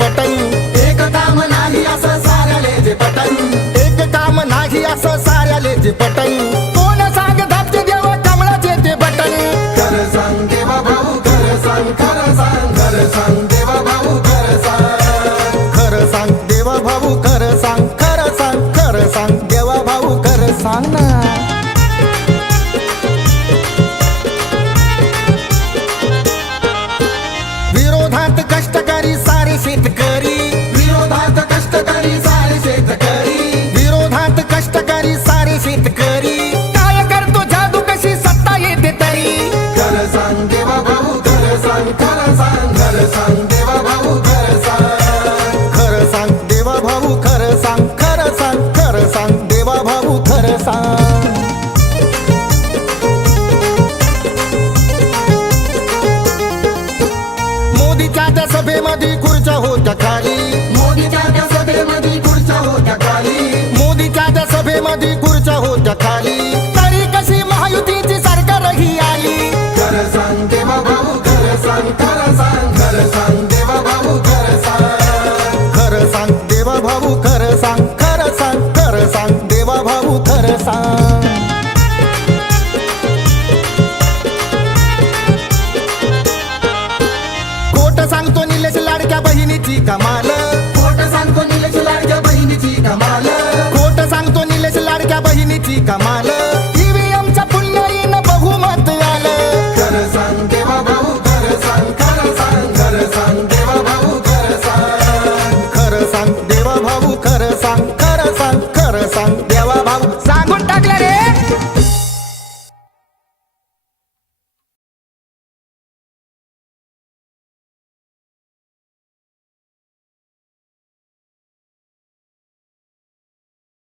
पटन, एक काम नाही असं साऱ्याले जे पटन, एक काम नाही असं साऱ्याले जे पटन. कोण सांग धापचे देव कमळाचे ते बटन. खरं सांग देवा भाऊ खरं सांग, खरं सांग, खरं सांग देवा भाऊ खरं सांग. खरं सांग देवा भाऊ खरं सांग, खरं सांग, खरं सांग देवा भाऊ खरं सांग ना. विरोधात कष्टकरी सारे शेतकरी, विरोधात कष्टकरी सारे शेतकरी, विरोधात कष्टकरी सारे शेतकरी. काय करतो जादू कशी सत्ता येते तरी. खरं सांग देवा भाऊ खरं सांग, खरं सांग, खरं सांग देवा भाऊ खरं सांग. खरं सांग देवा भाऊ खरं सांग, खरं सांग, खरं सांग देवा भाऊ खरं सांग. मोदीच्या त्या सभेमध्ये खुर्च्या होत्या खाली, मोदीच्या त्या सभेमध्ये खुर्च्या होत्या खाली, मोदीच्या त्या सभेमध्ये खुर्च्या होत्या खाली. तरी कशी महायुतीची सरकार ही आली. खरं सांग देवा भाऊ खरं सांग, खरं सांग, खरं सांग देवा भाऊ खरं सांग. खरं सांग देवा भाऊ खरं सांग, खरं सांग, खरं सांग देवा भाऊ खरं सांग. खोट सांगतो निलेश लाडक्या बहिणीची कमाल, खोटं सांगतो निलेश लाडक्या बहिणीची कमाल, खोट सांगतो निलेश लाडक्या बहिणीची कमाल.